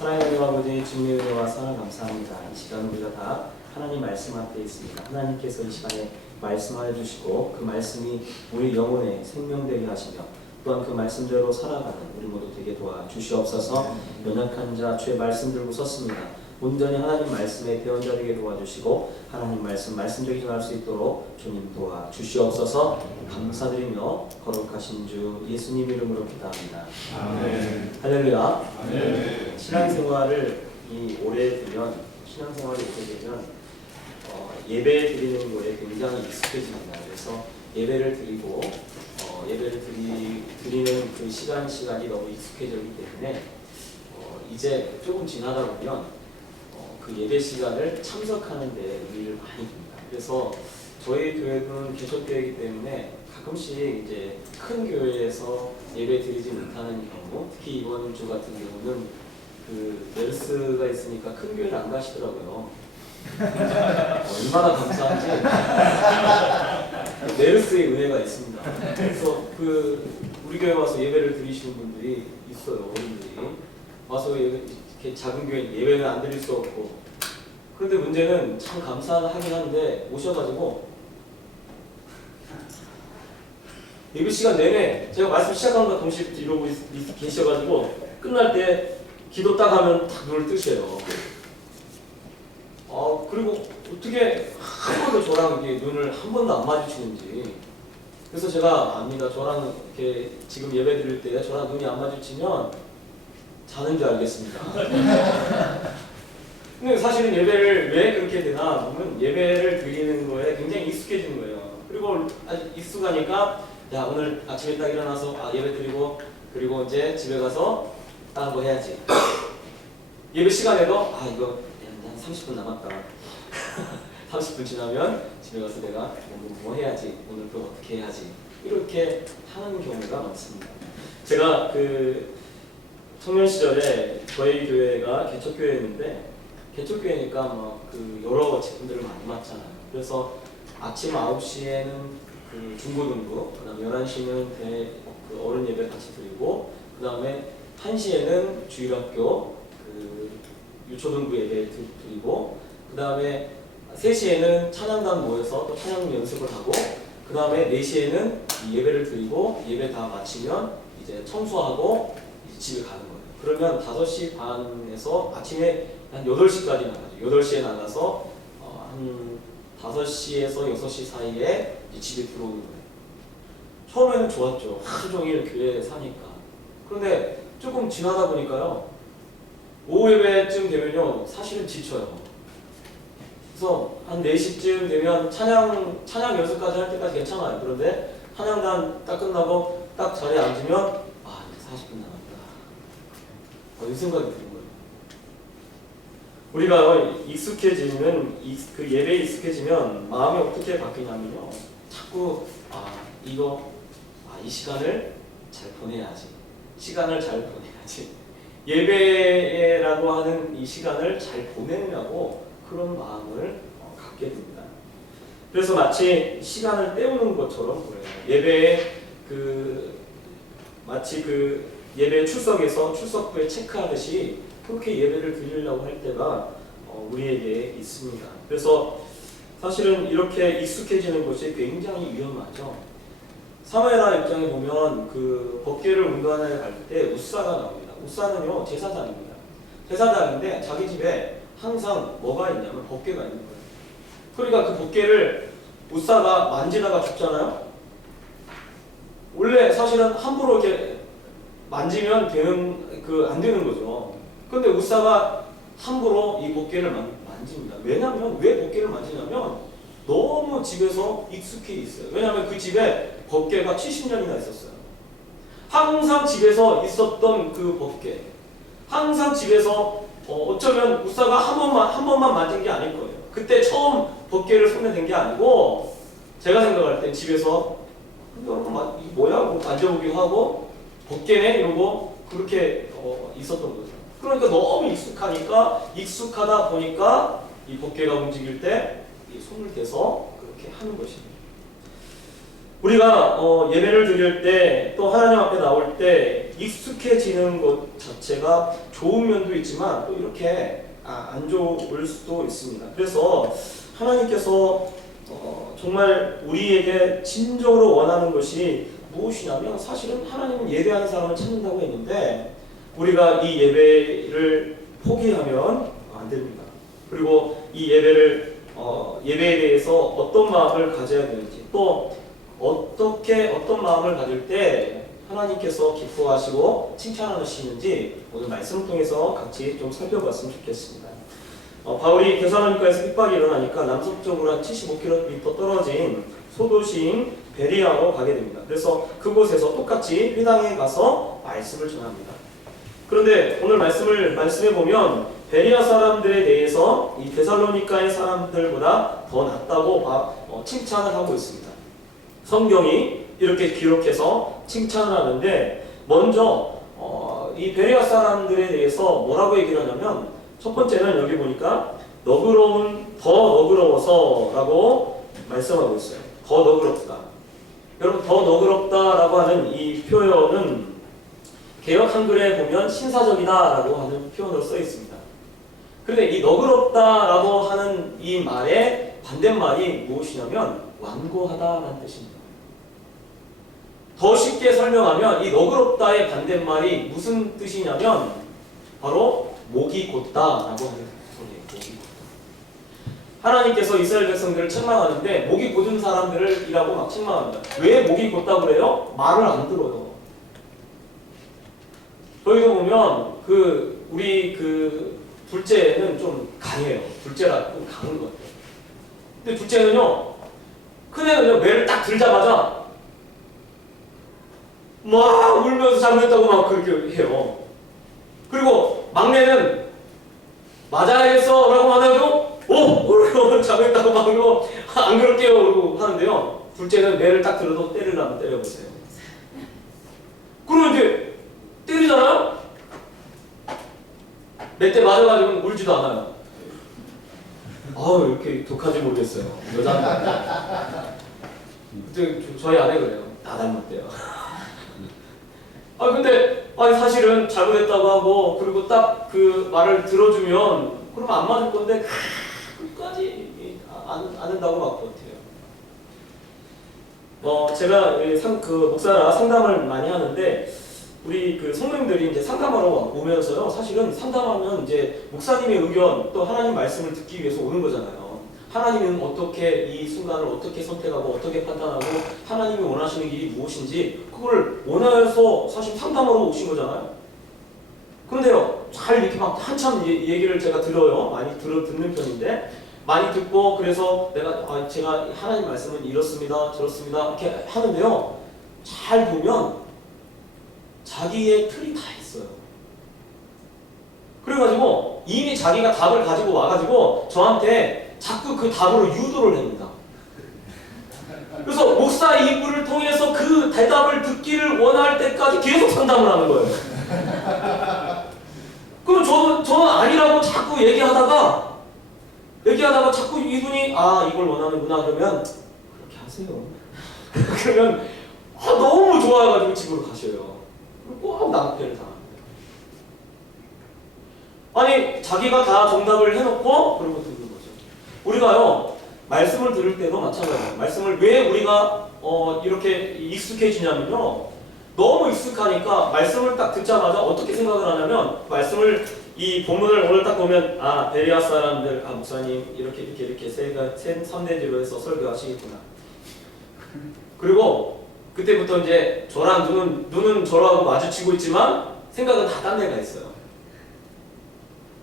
사랑하는 아버지 주님의 은혜와 사랑 감사합니다. 이 시간 우리가 다 하나님 말씀 앞에 있습니다. 하나님께서 이 시간에 말씀하여 주시고 그 말씀이 우리 영혼에 생명되게 하시며 또한 그 말씀대로 살아가는 우리 모두 되게 도와주시옵소서. 연약한 자 주의 말씀 들고 섰습니다. 온전히 하나님 말씀에 대언자 되게 도와주시고 하나님 말씀대로 전할 수 있도록 주님 도와주시옵소서. 감사드리며 거룩하신 주 예수님 이름으로 기도합니다. 아멘. 할렐루야. 아멘. 신앙생활을 오래 되면 예배 드리는 거에 굉장히 익숙해집니다. 그래서 예배를 드리고 드리는 그 시간이 너무 익숙해졌기 때문에 이제 조금 지나다 보면 그 예배 시간을 참석하는 데 의미를 많이 둡니다. 그래서 저희 교회는 개척교회이기 때문에 가끔씩 이제 큰 교회에서 예배 드리지 못하는 경우, 특히 이번 주 같은 경우는 그 메르스가 있으니까 큰 교회를 안 가시더라고요. 얼마나 감사한지. 메르스의 은혜가 있습니다. 그래서 우리 교회 와서 예배를 드리시는 분들이 있어요. 어른들이 와서 이렇게 작은 교회 예배는 안 드릴 수 없고. 그런데 문제는 참 감사하긴 한데 오셔가지고 예배 시간 내내 제가 말씀 시작한과 동시에 이러고 계셔가지고 끝날 때 기도 딱 하면 딱 눈을 뜨셔요. 그리고 어떻게 한 번도 저랑 이렇게 눈을 한 번도 안 마주치는지. 그래서 제가 압니다. 저랑 이렇게 지금 예배 드릴 때 저랑 눈이 안 마주치면 자는 줄 알겠습니다. 근데 사실은 예배를 왜 그렇게 되나 보면 예배를 드리는 거에 굉장히 익숙해지는 거예요. 그리고 아주 익숙하니까 야 오늘 아침에 딱 일어나서 예배 드리고 그리고 이제 집에 가서 다른 거 해야지. 예배 시간에도 이거 한 30분 남았다. 30분 지나면 집에 가서 내가 뭐 해야지. 오늘 또 어떻게 해야지. 이렇게 하는 경우가 많습니다. 제가 청년 시절에 저희 교회가 개척교회였는데 개척교회니까 여러 제품들을 많이 맡잖아요. 그래서 아침 9시에는 중고등부, 그다음에 11시는 어른 예배 같이 드리고, 그다음에 1시에는 주일학교 유초등부 예배 드리고, 그다음에 3시에는 찬양단 모여서 또 찬양 연습을 하고, 그다음에 4시에는 예배를 드리고 예배 다 마치면 이제 청소하고 이제 집에 가는 거예요. 그러면 5시 반에서 아침에 한 8시까지 나가죠. 8시에 나가서 한 5시에서 6시 사이에 이제 집에 들어오는 거예요. 처음에는 좋았죠. 하루 종일 교회에 사니까. 그런데 조금 지나다 보니까요. 오후 예배쯤 되면요. 사실은 지쳐요. 그래서 한 4시쯤 되면 찬양 연습까지 할 때까지 괜찮아요. 그런데 찬양단 딱 끝나고 딱 자리에 앉으면 이제 40분 남았다. 이 생각이 드는 거예요. 우리가 그 예배에 익숙해지면 마음이 어떻게 바뀌냐면요. 자꾸 이 시간을 잘 보내야지. 예배라고 하는 이 시간을 잘 보내느냐고 그런 마음을 갖게 됩니다. 그래서 마치 시간을 때우는 것처럼 보여요. 예배에 마치 예배 출석에서 출석부에 체크하듯이 그렇게 예배를 드리려고 할 때가 우리에게 있습니다. 그래서 사실은 이렇게 익숙해지는 것이 굉장히 위험하죠. 사무엘하 입장에 보면 법궤를 운반해 갈 때 우사가 나옵니다. 우사는요 제사장입니다. 제사장인데 자기 집에 항상 뭐가 있냐면 법궤가 있는 거예요. 그러니까 그 법궤를 우사가 만지다가 죽잖아요. 원래 사실은 함부로 이렇게 만지면 안 되는 거죠. 그런데 우사가 함부로 이 법궤를 만집니다. 왜냐면 왜 법궤를 만지냐면 너무 집에서 익숙해 있어요. 왜냐면 그 집에 법궤가 70년이나 있었어요. 항상 집에서 있었던 그 법궤. 항상 집에서 어쩌면 우사가 한 번만 만진 게 아닐 거예요. 그때 처음 법궤를 손에 댄 게 아니고 제가 생각할 때 집에서 여러분 이게 뭐야? 하고 만져보기도 하고 법궤네? 이러고 그렇게 있었던 거죠. 그러니까 너무 익숙하다 보니까 이 법궤가 움직일 때 이 손을 대서 그렇게 하는 것입니다. 우리가 예배를 드릴 때 또 하나님 앞에 나올 때 익숙해지는 것 자체가 좋은 면도 있지만 또 이렇게 안 좋을 수도 있습니다. 그래서 하나님께서 정말 우리에게 진정으로 원하는 것이 무엇이냐면 사실은 하나님은 예배하는 사람을 찾는다고 했는데 우리가 이 예배를 포기하면 안 됩니다. 그리고 이 예배에 대해서 어떤 마음을 가져야 되는지 또 어떤 마음을 가질 때 하나님께서 기뻐하시고 칭찬하시는지 오늘 말씀을 통해서 같이 좀 살펴봤으면 좋겠습니다. 바울이 데살로니가에서 핍박이 일어나니까 남서쪽으로 한 75km 떨어진 소도시인 베리아로 가게 됩니다. 그래서 그곳에서 똑같이 회당에 가서 말씀을 전합니다. 그런데 오늘 말씀해 보면 베리아 사람들에 대해서 이 데살로니가의 사람들보다 더 낫다고 칭찬을 하고 있습니다. 성경이 이렇게 기록해서 칭찬을 하는데 먼저 이 베리아 사람들에 대해서 뭐라고 얘기를 하냐면 첫 번째는 여기 보니까 더 너그러워서라고 말씀하고 있어요. 더 너그럽다. 여러분 더 너그럽다라고 하는 이 표현은 개역 한글에 보면 신사적이다라고 하는 표현으로 써 있습니다. 그런데 이 너그럽다라고 하는 이 말의 반대말이 무엇이냐면 완고하다라는 뜻입니다. 더 쉽게 설명하면 이 너그럽다의 반대말이 무슨 뜻이냐면 바로 목이 곧다라고 하는 소리예요. 목이 곧다. 하나님께서 이스라엘 백성들을 책망하는데 목이 곧은 사람들이라고 막 책망합니다. 왜 목이 곧다고 그래요? 말을 안 들어요. 저희도 보면 우리 둘째는 좀 강해요. 둘째라 좀 강한 것 같아요. 근데 둘째는요, 큰애는요 매를 딱 들자마자 막 울면서 잘못했다고 막 그렇게 해요. 그리고 막내는 맞아야겠어 라고 하나도 그러고 잘못했다고 막 그러고 안 그럴게요 그러고 하는데요. 둘째는 매를 딱 들어도 때리려면 때려보세요. 그러면 이제 때리잖아요? 몇 대 맞아가지고 울지도 않아요. 이렇게 독한지 모르겠어요. 여자한테. 그때 저희 아내 그래요. 나 닮았대요. 근데 사실은 잘못했다고 하고 그리고 딱 그 말을 들어주면 그러면 안 맞을 건데 끝까지 안 한다고 막 버텨요. 제가 목사라 상담을 많이 하는데 우리 성도님들이 이제 상담하러 오면서요. 사실은 상담하면 이제 목사님의 의견 또 하나님 말씀을 듣기 위해서 오는 거잖아요. 하나님은 어떻게 이 순간을 어떻게 선택하고 어떻게 판단하고 하나님이 원하시는 길이 무엇인지 그걸 원해서 사실 상담하러 오신 거잖아요. 그런데요, 잘 이렇게 막 한참 얘기를 제가 들어요. 많이 듣는 편인데 많이 듣고 그래서 제가 하나님 말씀은 이렇습니다, 저렇습니다 이렇게 하는데요. 잘 보면 자기의 틀이 다 있어요. 그래가지고 이미 자기가 답을 가지고 와가지고 저한테 자꾸 그 답으로 유도를 합니다. 그래서 목사 이불을 통해서 그 대답을 듣기를 원할 때까지 계속 상담을 하는 거예요. 그럼 저는 아니라고 자꾸 얘기하다가 자꾸 이분이 이걸 원하는구나 그러면 그렇게 하세요. 그러면 너무 좋아가지고 집으로 가셔요. 꼭 낭패를 당합니다. 자기가 다 정답을 해놓고 그러고 듣는 거죠. 우리가요 말씀을 들을 때도 마찬가지예요. 말씀을 왜 우리가 이렇게 익숙해지냐면요, 너무 익숙하니까 말씀을 딱 듣자마자 어떻게 생각을 하냐면 이 본문을 오늘 딱 보면 베리아 사람들 목사님 이렇게 3대지로 해서 설교하시겠구나. 그리고 그때부터 이제 저랑 눈은 저랑 마주치고 있지만 생각은 다 딴 데가 있어요.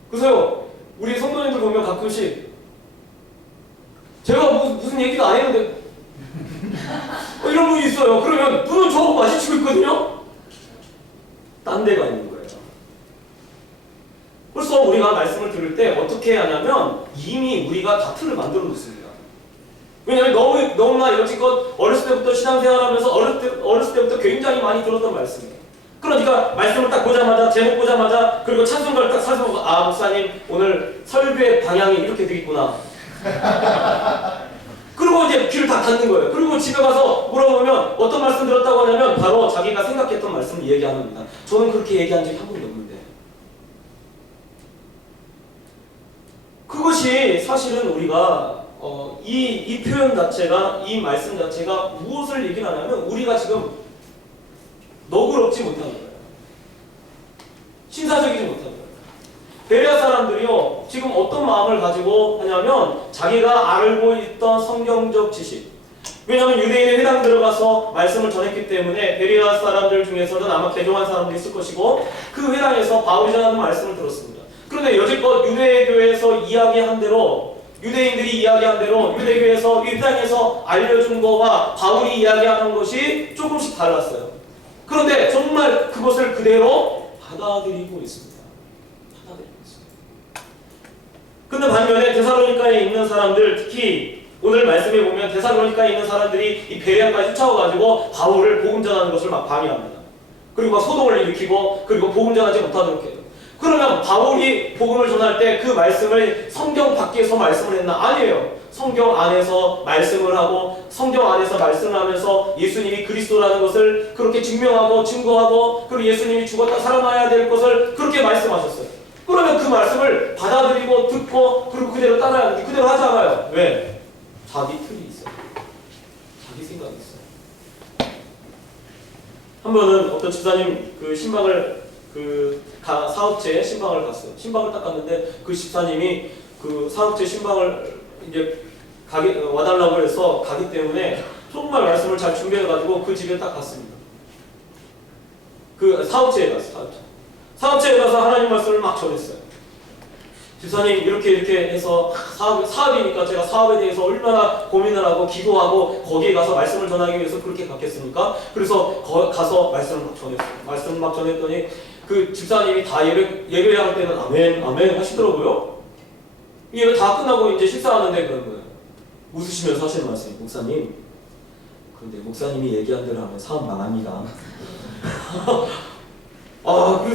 그래서요 우리 성도님들 보면 가끔씩 제가 무슨 얘기도 안 했는데 이런 분이 있어요. 그러면 눈은 저하고 마주치고 있거든요. 딴 데가 있는 거예요. 그래서 우리가 말씀을 들을 때 어떻게 해야 하냐면 이미 우리가 다 틀을 만들어 놓습니다. 왜냐하면 너무나 여지껏 어렸을 때부터 신앙생활하면서 어렸을 때부터 굉장히 많이 들었던 말씀이에요. 그러니까 말씀을 딱 보자마자 제목 보자마자 그리고 찬송가를 딱 살펴보고 목사님 오늘 설교의 방향이 이렇게 되겠구나. 그리고 그리고 이제 귀를 다 닫는 거예요. 그리고 집에 가서 물어보면 어떤 말씀 들었다고 하냐면 바로 자기가 생각했던 말씀을 얘기하는 겁니다. 저는 그렇게 얘기한 적이 한 번도 없는데. 그것이 사실은 우리가 이 표현 자체가, 이 말씀 자체가 무엇을 얘기하냐면 우리가 지금 너그럽지 못하는 거예요. 신사적이지 못하는 거예요. 베레아 사람들이요, 지금 어떤 마음을 가지고 하냐면 자기가 알고 있던 성경적 지식, 왜냐하면 유대인의 회당 들어가서 말씀을 전했기 때문에 베레아 사람들 중에서는 아마 개종한 사람도 있을 것이고 그 회당에서 바울이 전하는 말씀을 들었습니다. 그런데 여지껏 유대교에서 이야기한 대로, 유대인들이 이야기한 대로 유대교에서 회당에서 알려준 거와 바울이 이야기하는 것이 조금씩 달랐어요. 그런데 정말 그것을 그대로 받아들이고 있습니다. 근데 반면에 데살로니가에 있는 사람들, 특히 오늘 말씀에 보면 데살로니가에 있는 사람들이 이 베레아까지 쫓아와가지고 바울을 복음 전하는 것을 막 방해합니다. 그리고 막 소동을 일으키고, 그리고 복음 전하지 못하도록 해요. 그러면 바울이 복음을 전할 때 그 말씀을 성경 밖에서 말씀을 했나? 아니에요. 성경 안에서 말씀을 하고, 성경 안에서 말씀을 하면서 예수님이 그리스도라는 것을 그렇게 증명하고 증거하고, 그리고 예수님이 죽었다 살아나야 될 것을 그렇게 말씀하셨어요. 그러면 그 말씀을 받아들이고 듣고 그리고 그대로 따라야 하는데 그대로 하지 않아요. 왜? 자기 틀이 있어요. 자기 생각이 있어요. 한 번은 어떤 집사님 그 신방을 사업체 신방을 갔어요. 신방을 딱 갔는데 그 집사님이 그 사업체 신방을 이제 와달라고 해서 가기 때문에 정말 말씀을 잘 준비해가지고 그 집에 딱 갔습니다. 그 사업체에 갔어요. 사업체에 가서 하나님 말씀을 막 전했어요. 집사님 이렇게 해서 사업이니까 제가 사업에 대해서 얼마나 고민을 하고 기도하고 거기에 가서 말씀을 전하기 위해서 그렇게 갔겠습니까? 그래서 가서 말씀을 막 전했어요. 말씀을 막 전했더니 그 집사님이 다 예배할 때는 아멘 아멘 하시더라고요. 예배 다 끝나고 이제 식사하는데 그런 거예요. 웃으시면서 하시는 말씀이, 목사님, 그런데 목사님이 얘기한 대로 하면 사업 망합니다.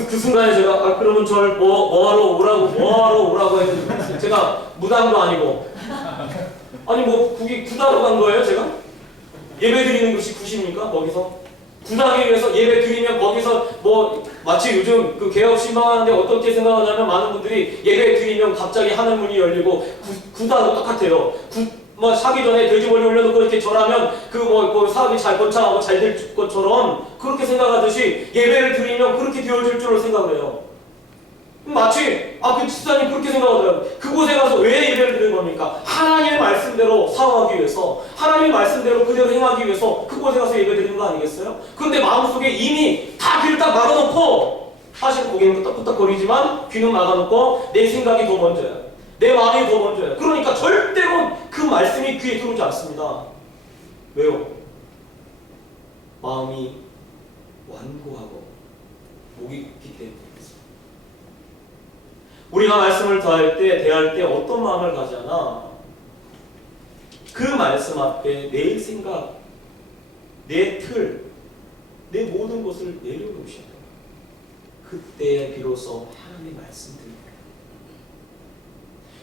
그 순간에 제가 그러면 저를 뭐하러 오라고 했는데 제가 무당도 아니고 아니 뭐 구다로 간 거예요 제가? 예배 드리는 것이 굿입니까? 거기서 구다기 위해서 예배 드리면 거기서 뭐 마치 요즘 그 개업 신방하는데 어떻게 생각하냐면 많은 분들이 예배 드리면 갑자기 하늘 문이 열리고 구다도 똑같아요. 뭐 사기 전에 돼지머리 올려놓고 이렇게 절하면 그 사업이 잘 번창하고 잘 될 것처럼 그렇게 생각하듯이 예배를 드리면 그렇게 되어질 줄을 생각을 해요. 마치 그 집사님 그렇게 생각하더라고요. 그곳에 가서 왜 예배를 드리는 겁니까? 하나님의 말씀대로 사용하기 위해서, 하나님의 말씀대로 그대로 행하기 위해서 그곳에 가서 예배 드리는 거 아니겠어요? 그런데 마음속에 이미 다 귀를 딱 막아놓고, 사실 고개는 끄덕끄덕거리지만 귀는 막아놓고 내 생각이 더 먼저야. 내 마음이 더 먼저야. 그러니까 절대로 그 말씀이 귀에 들어오지 않습니다. 왜요? 마음이 완고하고 목이 깊기 때문에. 우리가 말씀을 대할 때 어떤 마음을 가지나 그 말씀 앞에 내 생각, 내 틀, 내 모든 것을 내려놓으셔야 돼요. 그때 비로소 하나님의 말씀들이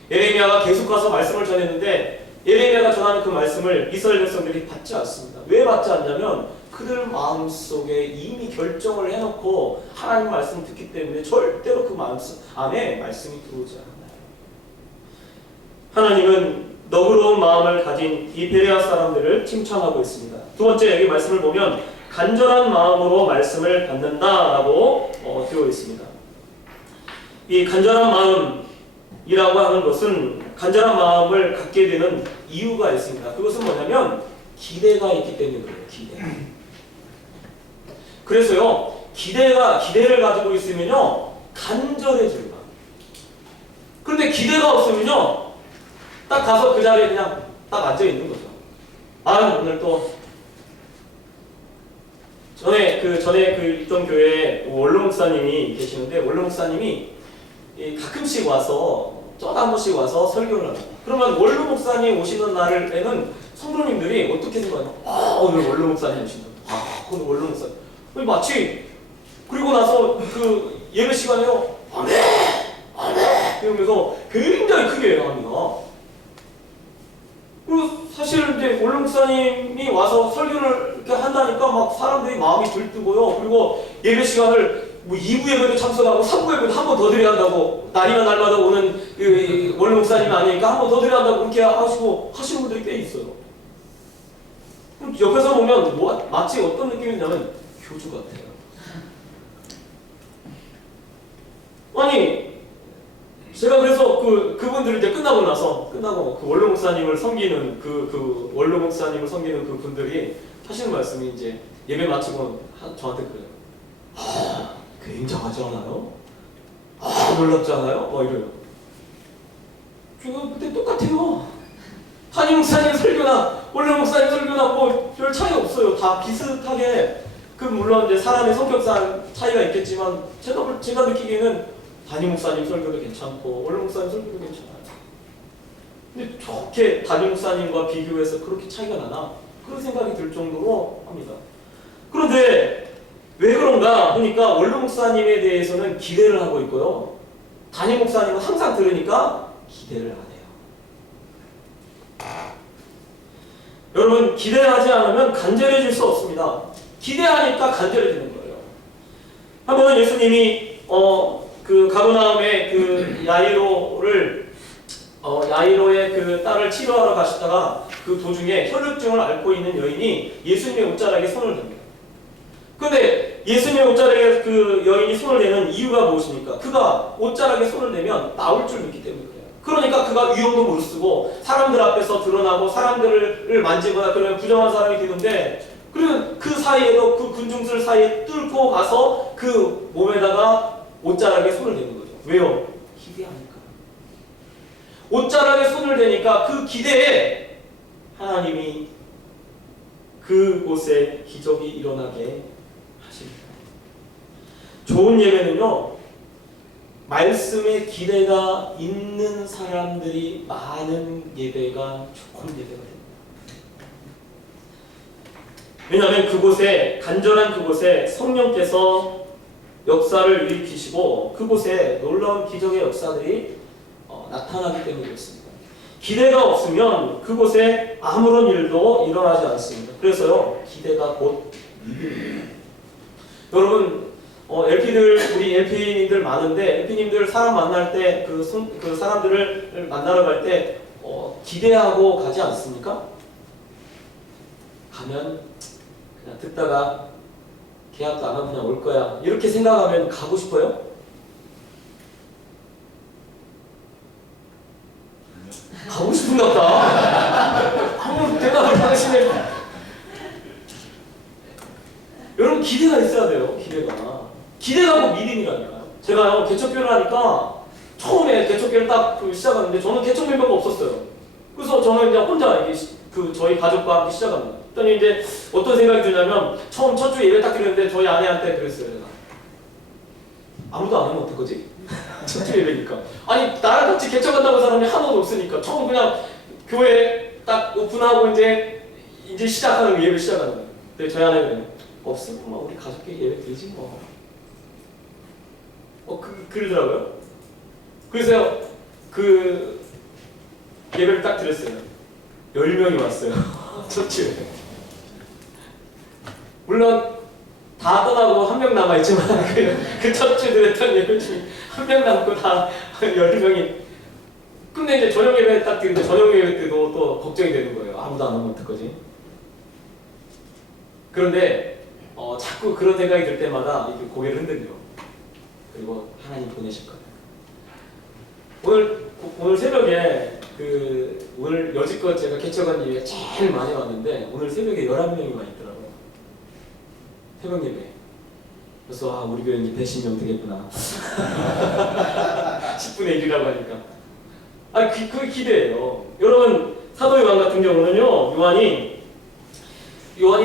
예레미야가 계속 가서 말씀을 전했는데 예레미야가 전하는 그 말씀을 이스라엘 백성들이 받지 않습니다. 왜 받지 않냐면 그들 마음속에 이미 결정을 해놓고 하나님 말씀을 듣기 때문에 절대로 그 마음 안에 말씀이 들어오지 않아요. 하나님은 너그러운 마음을 가진 이 베레아 사람들을 칭찬하고 있습니다. 두 번째 여기 말씀을 보면 간절한 마음으로 말씀을 받는다라고 되어 있습니다. 이 간절한 마음이라고 하는 것은 간절한 마음을 갖게 되는 이유가 있습니다. 그것은 뭐냐면 기대가 있기 때문에 그래요. 기대. 그래서요, 기대를 가지고 있으면요, 간절해져요. 그런데 기대가 없으면요, 딱 가서 그 자리에 그냥 딱 앉아 있는 거죠. 오늘 또 전에 있던 교회에 원로 목사님이 계시는데 원로 목사님이 가끔씩 와서 한 번씩 와서 설교를 합니다. 그러면 원로 목사님 오시는 날에는 성도님들이 어떻게 생각해요? 오늘 원로 목사님 오신다. 오늘 원로 목사님. 마치 그리고 나서 그 예배 시간에요. 아멘! 이러면서 굉장히 크게 예언합니다. 그리고 사실 이제 원로 목사님이 와서 설교를 이렇게 한다니까 막 사람들이 마음이 들뜨고요. 그리고 예배 시간을 뭐 2부 예배도 참석하고 3부 예배도 한 번 더 드려야 한다고, 날이면 날마다 오는 그 원로 목사님이 아니니까 한 번 더 드려야 한다고 그렇게 하시는 분들이 꽤 있어요. 그럼 옆에서 보면 마치 어떤 느낌이냐면 교주 같아요. 아니, 제가 그래서 그분들을 이제 끝나고 그 원로 목사님을 섬기는 그 원로 목사님을 섬기는 그 분들이 하시는 말씀이 이제 예배 마치고 저한테 그래요. 아, 굉장하지 않아요? 아, 놀랍지 않아요? 막 이래요. 제가 그때 똑같아요. 한임 목사님 설교나 원로 목사님 설교나 뭐 별 차이 없어요. 다 비슷하게, 물론 이제 사람의 성격상 차이가 있겠지만 제가 느끼기에는 담임 목사님 설교도 괜찮고 원로 목사님 설교도 괜찮아요. 근데 저렇게 담임 목사님과 비교해서 그렇게 차이가 나나? 그런 생각이 들 정도로 합니다. 그런데 왜 그런가 보니까 원로 목사님에 대해서는 기대를 하고 있고요. 담임 목사님은 항상 들으니까 기대를 안 해요. 여러분, 기대하지 않으면 간절해질 수 없습니다. 기대하니까 간절해지는 거예요. 한번 예수님이 가버나움에 야이로의 그 딸을 치료하러 가시다가 그 도중에 혈루증을 앓고 있는 여인이 예수님의 옷자락에 손을 댑니다. 그런데 예수님의 옷자락에 그 여인이 손을 대는 이유가 무엇입니까? 그가 옷자락에 손을 대면 나올 줄 믿기 때문에 그래요. 그러니까 그가 위험도 무릅쓰고 사람들 앞에서 드러나고 사람들을 만지거나 그러면 부정한 사람이 되는데, 그리고 그 사이에도 그 군중들 사이에 뚫고 가서 그 몸에다가 옷자락에 손을 대는 거죠. 왜요? 기대하니까. 옷자락에 손을 대니까 그 기대에 하나님이 그곳에 기적이 일어나게 하십니다. 좋은 예배는요, 말씀에 기대가 있는 사람들이 많은 예배가 좋은 예배가 됩니다. 왜냐하면 간절한 그곳에 성령께서 역사를 일으키시고 그곳에 놀라운 기적의 역사들이 나타나기 때문에 그렇습니다. 기대가 없으면 그곳에 아무런 일도 일어나지 않습니다. 그래서요, 기대가 곧 믿음입니다. 여러분, 우리 LP님들 많은데, LP님들 사람 만날 때, 그 사람들을 만나러 갈 때, 기대하고 가지 않습니까? 가면, 그냥 듣다가, 계약도 안 하고 그냥 올 거야. 이렇게 생각하면 가고 싶어요? 가고 싶은가 보다. 아무 대답을 하시네. 여러분, 기대가 있어야 돼요. 기대가 곧 믿음이라니까요. 제가요, 개척교회를 하니까 처음에 개척교회를 딱 시작하는데 저는 개척 멤버가 없었어요. 그래서 저는 그냥 혼자 저희 가족과 함께 시작합니다. 그랬더니 이제 어떤 생각이 드냐면, 처음 첫 주에 예배 딱 드렸는데 저희 아내한테 그랬어요. 제가. 아무도 안 오면 어떡하지? 첫 주 예배니까. 아니, 나랑 같이 개척한다는 사람이 하나도 없으니까 처음 그냥 교회 딱 오픈하고 이제 시작하는 예배 시작하는 거예요. 근데 저희 아내는 없으면 뭐 우리 가족끼리 예배 드리지 뭐. 그러더라고요. 그래서 그 예배를 딱 드렸어요. 10명이 왔어요. 첫 주에. 물론 다 떠나고 1명 남아있지만 그 첫 주 드렸던 예배 중에 1명 남고 다 10명이. 근데 이제 저녁 예배 딱 드는데 저녁 예배 때도 또 걱정이 되는 거예요. 아무도 안 오면 어떡하지? 그런데 자꾸 그런 생각이 들 때마다 이렇게 고개를 흔들려. 그리고 하나님 보내실 거예요. 오늘 새벽에 오늘 여지껏 제가 개척한 예배 제일 많이 왔는데 오늘 새벽에 11명이 와 있더라고요. 새벽 예배. 그래서 우리 교회 이제 110명 되겠구나. 10분의 1이라고 하니까. 그게 기대예요. 여러분, 사도 요한 같은 경우는요, 요한이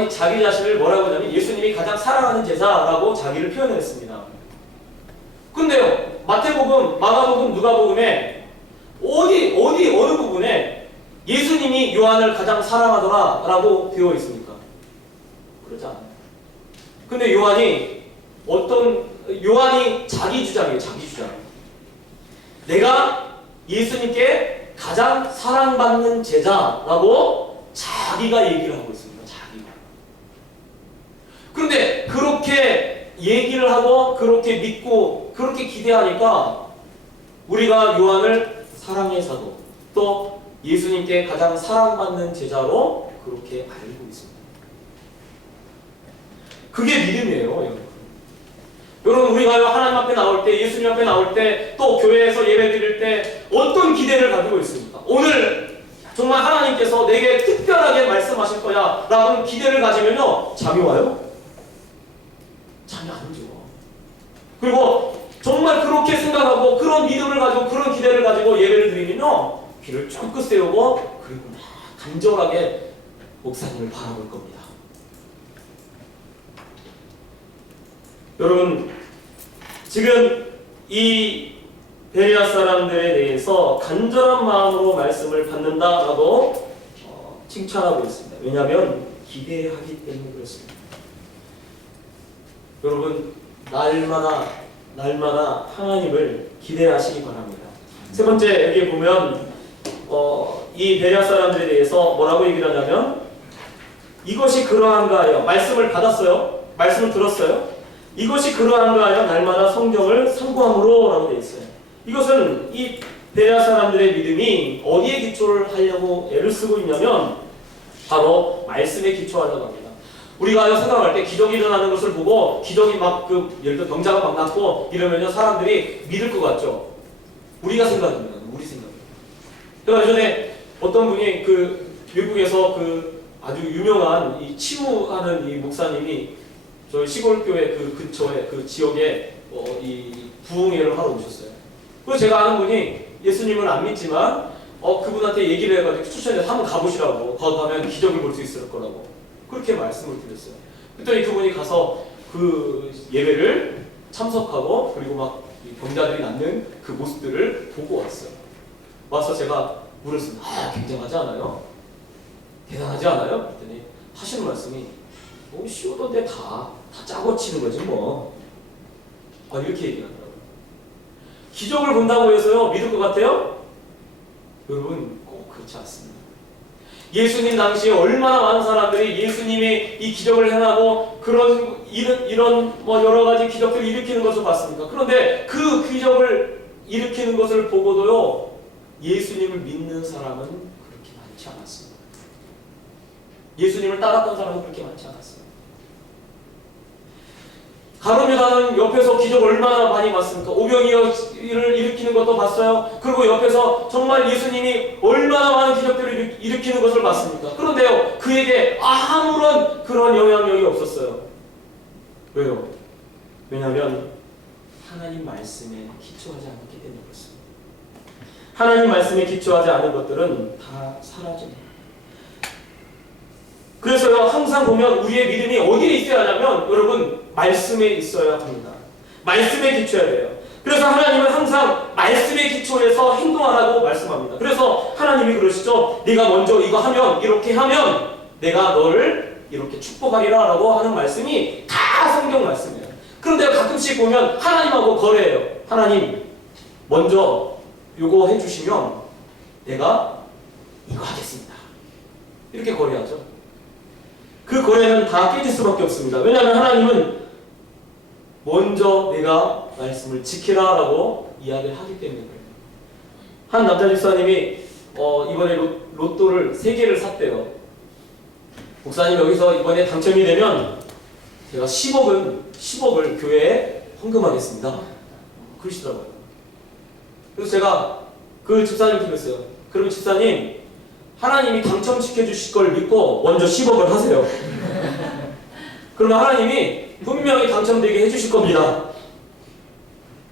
자기 자신을 뭐라고 하냐면 예수님이 가장 사랑하는 제자라고 자기를 표현했습니다. 근데요, 마태복음, 마가복음, 누가복음에 어느 부분에 예수님이 요한을 가장 사랑하더라라고 되어 있습니까? 그렇지 않아요. 근데 요한이 자기 주장이에요. 자기 주장. 내가 예수님께 가장 사랑받는 제자라고 자기가 얘기를 하고 있습니다. 자기가. 그런데 그렇게 얘기를 하고 그렇게 믿고 그렇게 기대하니까 우리가 요한을 사랑의 사도 또 예수님께 가장 사랑받는 제자로 그렇게 알고 있습니다. 그게 믿음이에요, 여러분. 여러분, 우리가 하나님 앞에 나올 때, 예수님 앞에 나올 때, 또 교회에서 예배 드릴 때 어떤 기대를 가지고 있습니까? 오늘 정말 하나님께서 내게 특별하게 말씀하실 거야 라는 기대를 가지면요, 잠이 와요? 잠이 안 오죠. 그리고 정말 그렇게 생각하고 그런 믿음을 가지고 그런 기대를 가지고 예배를 드리면요, 귀를 쫑긋 세우고 그리고 막 간절하게 목사님을 바라볼 겁니다. 여러분, 지금 이 베레아 사람들에 대해서 간절한 마음으로 말씀을 받는다라고 칭찬하고 있습니다. 왜냐하면 기대하기 때문에 그렇습니다. 여러분, 날마다 하나님을 기대하시기 바랍니다. 세 번째, 여기 보면 이 베레아 사람들에 대해서 뭐라고 얘기를 하냐면 이것이 그러한가 하여 말씀을 받았어요. 말씀을 들었어요. 이것이 그러한가 하여 날마다 성경을 상고함으로 라고 되어 있어요. 이것은 이 베레아 사람들의 믿음이 어디에 기초를 하려고 애를 쓰고 있냐면 바로 말씀에 기초하려고 합니다. 우리가 생각할 때 기적이 일어나는 것을 보고 기적이 막 예를 들어 병자가 막 낫고 이러면 사람들이 믿을 것 같죠. 우리가 생각합니다. 우리 생각입니다. 제가 예전에 어떤 분이 미국에서 아주 유명한 이 치유하는 이 목사님이 저희 시골교회 근처에 지역에 이 부흥회를 하러 오셨어요. 그래서 제가 아는 분이 예수님을 안 믿지만 그분한테 얘기를 해가지고 추천해서 한번 가보시라고, 거기 가면 기적을 볼 수 있을 거라고 그렇게 말씀을 드렸어요. 그랬더니 그분이 가서 그 예배를 참석하고 그리고 막 병자들이 낫는 그 모습들을 보고 왔어요. 와서 제가 물었습니다. 굉장하지 않아요? 대단하지 않아요? 그랬더니 하시는 말씀이 쉬우던데 다 짜고 치는 거지 뭐. 이렇게 얘기하더라고요. 기적을 본다고 해서요 믿을 것 같아요? 여러분, 꼭 그렇지 않습니다. 예수님 당시에 얼마나 많은 사람들이 예수님이 이 기적을 행하고 이런 여러 가지 기적들을 일으키는 것을 봤습니까? 그런데 그 기적을 일으키는 것을 보고도요 예수님을 믿는 사람은 그렇게 많지 않았습니다. 예수님을 따랐던 사람은 그렇게 많지 않았어요. 가룟유다는 옆에서 기적 얼마나 많이 봤습니까? 오병이어를 일으키는 것도 봤어요. 그리고 옆에서 정말 예수님이 얼마나 많은 기적들을 일으키는 것을 봤습니까? 그런데요, 그에게 아무런 그런 영향력이 없었어요. 왜요? 왜냐하면 하나님 말씀에 기초하지 않기 때문에 그렇습니다. 하나님 말씀에 기초하지 않은 것들은 다 사라집니다. 그래서요, 항상 보면 우리의 믿음이 어디에 있어야 하냐면 여러분, 말씀에 있어야 합니다. 말씀에 기초해야 돼요. 그래서 하나님은 항상 말씀에 기초해서 행동하라고 말씀합니다. 그래서 하나님이 그러시죠. 네가 먼저 이거 하면, 이렇게 하면 내가 너를 이렇게 축복하리라 라고 하는 말씀이 다 성경 말씀이에요. 그런데 가끔씩 보면 하나님하고 거래해요. 하나님, 먼저 이거 해주시면 내가 이거 하겠습니다. 이렇게 거래하죠. 그 거래는 다 깨질 수밖에 없습니다. 왜냐하면 하나님은 먼저 내가 말씀을 지키라 라고 이야기를 하기 때문에 그래요. 한 남자 집사님이 이번에 로또를 3개를 샀대요. 목사님, 여기서 이번에 당첨이 되면 제가 10억을 교회에 헌금하겠습니다. 그러시더라고요. 그래서 제가 그 집사님한테 그랬어요. 그러면 집사님, 하나님이 당첨시켜 주실 걸 믿고 먼저 10억을 하세요. 그러면 하나님이 분명히 당첨되게 해주실 겁니다.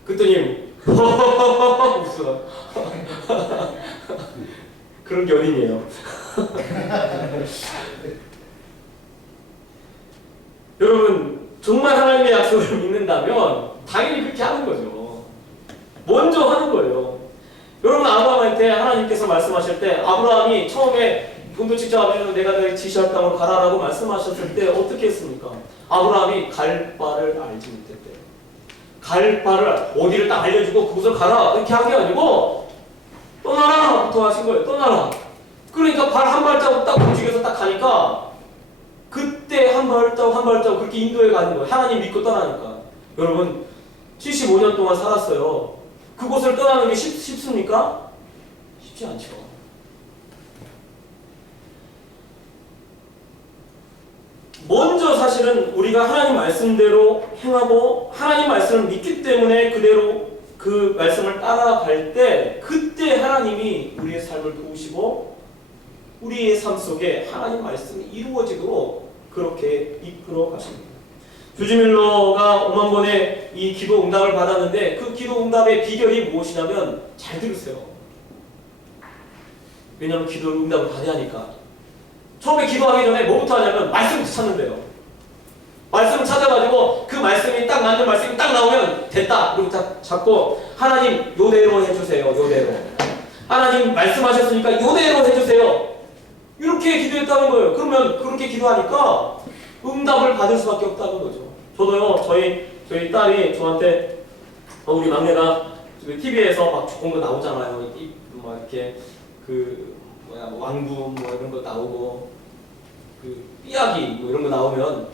그랬더니 웃어. 그런 게 어린이에요. 여러분, 정말 하나님의 약속을 믿는다면 당연히 그렇게 하는 거죠. 먼저 하는 거예요. 여러분, 아브라함한테 하나님께서 말씀하실 때 아브라함이 처음에 본토 직접 아버지는 내가 너희 지시할 땅으로 가라라고 말씀하셨을 때 어떻게 했습니까? 아브라함이 갈 바를 알지 못했대요. 갈 바를 어디를 딱 알려주고 그곳을 가라 이렇게 한 게 아니고 떠나라부터 하신 거예요. 떠나라. 그러니까 발 한 발자국 딱 움직여서 딱 가니까 그때 한 발자국 한 발자국 그렇게 인도에 가는 거예요. 하나님 믿고 떠나니까. 여러분 75년 동안 살았어요. 그곳을 떠나는 게 쉽습니까? 쉽지 않죠. 먼저 사실은 우리가 하나님 말씀대로 행하고 하나님 말씀을 믿기 때문에 그대로 그 말씀을 따라갈 때 그때 하나님이 우리의 삶을 도우시고 우리의 삶 속에 하나님 말씀이 이루어지도록 그렇게 이끌어 가십니다. 조지 밀러가 5만 번의 이 기도 응답을 받았는데 그 기도 응답의 비결이 무엇이냐면 잘 들으세요. 왜냐하면 기도 응답을 받아야 하니까. 처음에 기도하기 전에 뭐부터 하냐면 말씀을 찾는데요. 말씀을 찾아가지고 그 말씀이 딱 맞는 말씀이 딱 나오면 됐다. 그리고 딱 잡고 하나님 요대로 해주세요. 요대로. 하나님 말씀하셨으니까 요대로 해주세요. 이렇게 기도했다는 거예요. 그러면 그렇게 기도하니까 응답을 받을 수밖에 없다는 거죠. 저도요. 저희 딸이 저한테 우리 막내가 TV에서 막 좋은 거 나오잖아요. 막 이렇게 왕구 뭐 이런 거 나오고 삐약이 뭐 이런 거 나오면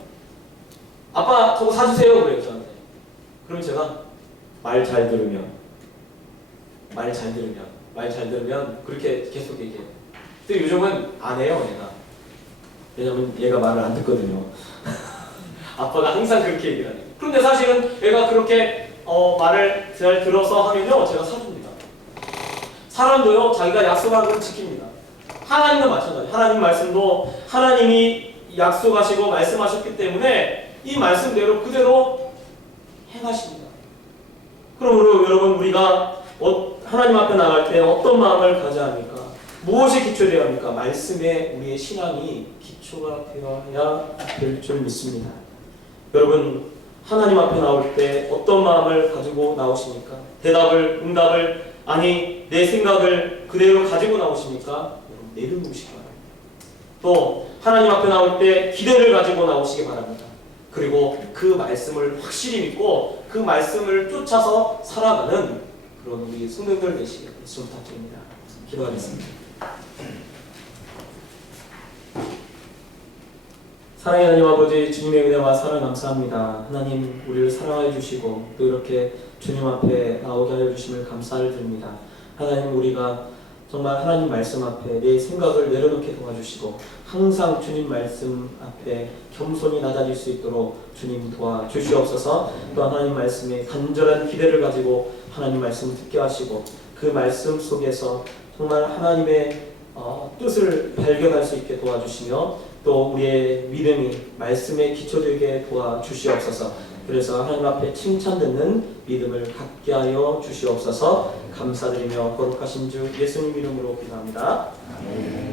아빠 저거 사주세요 그래요 저한테. 그럼 제가 말 잘 들으면 그렇게 계속 얘기해요. 근데 요즘은 안 해요 얘가. 왜냐면 얘가 말을 안 듣거든요. 아빠가 항상 그렇게 얘기를 하네요. 그런데 사실은 얘가 그렇게 말을 잘 들어서 하면요 제가 사줍니다. 사람도요 자기가 약속한 걸 지킵니다. 하나님도 마찬가지. 하나님 말씀도 하나님이 약속하시고 말씀하셨기 때문에 이 말씀대로 그대로 행하십니다. 그러므로 여러분 우리가 하나님 앞에 나갈 때 어떤 마음을 가져야 합니까? 무엇이 기초되어야 합니까? 말씀에 우리의 신앙이 기초가 되어야 될 줄 믿습니다. 여러분 하나님 앞에 나올 때 어떤 마음을 가지고 나오십니까? 응답을 아니 내 생각을 그대로 가지고 나오십니까? 내려놓으시기 바랍니다. 또 하나님 앞에 나올 때 기대를 가지고 나오시기 바랍니다. 그리고 그 말씀을 확실히 믿고 그 말씀을 쫓아서 살아가는 그런 우리 성도들 되시길 예수 부탁드립니다. 기도하겠습니다. 사랑의 하나님 아버지 주님의 은혜와 사랑 감사합니다. 하나님 우리를 사랑해 주시고 또 이렇게 주님 앞에 나오게 하여 주심을 감사를 드립니다. 하나님 우리가 정말 하나님 말씀 앞에 내 생각을 내려놓게 도와주시고 항상 주님 말씀 앞에 겸손히 낮아질 수 있도록 주님 도와주시옵소서. 또 하나님 말씀에 간절한 기대를 가지고 하나님 말씀 듣게 하시고 그 말씀 속에서 정말 하나님의 뜻을 발견할 수 있게 도와주시며 또 우리의 믿음이 말씀에 기초되게 도와주시옵소서. 그래서 하나님 앞에 칭찬 듣는 믿음을 갖게 하여 주시옵소서. 감사드리며 거룩하신 주 예수님 이름으로 기도합니다. 아멘.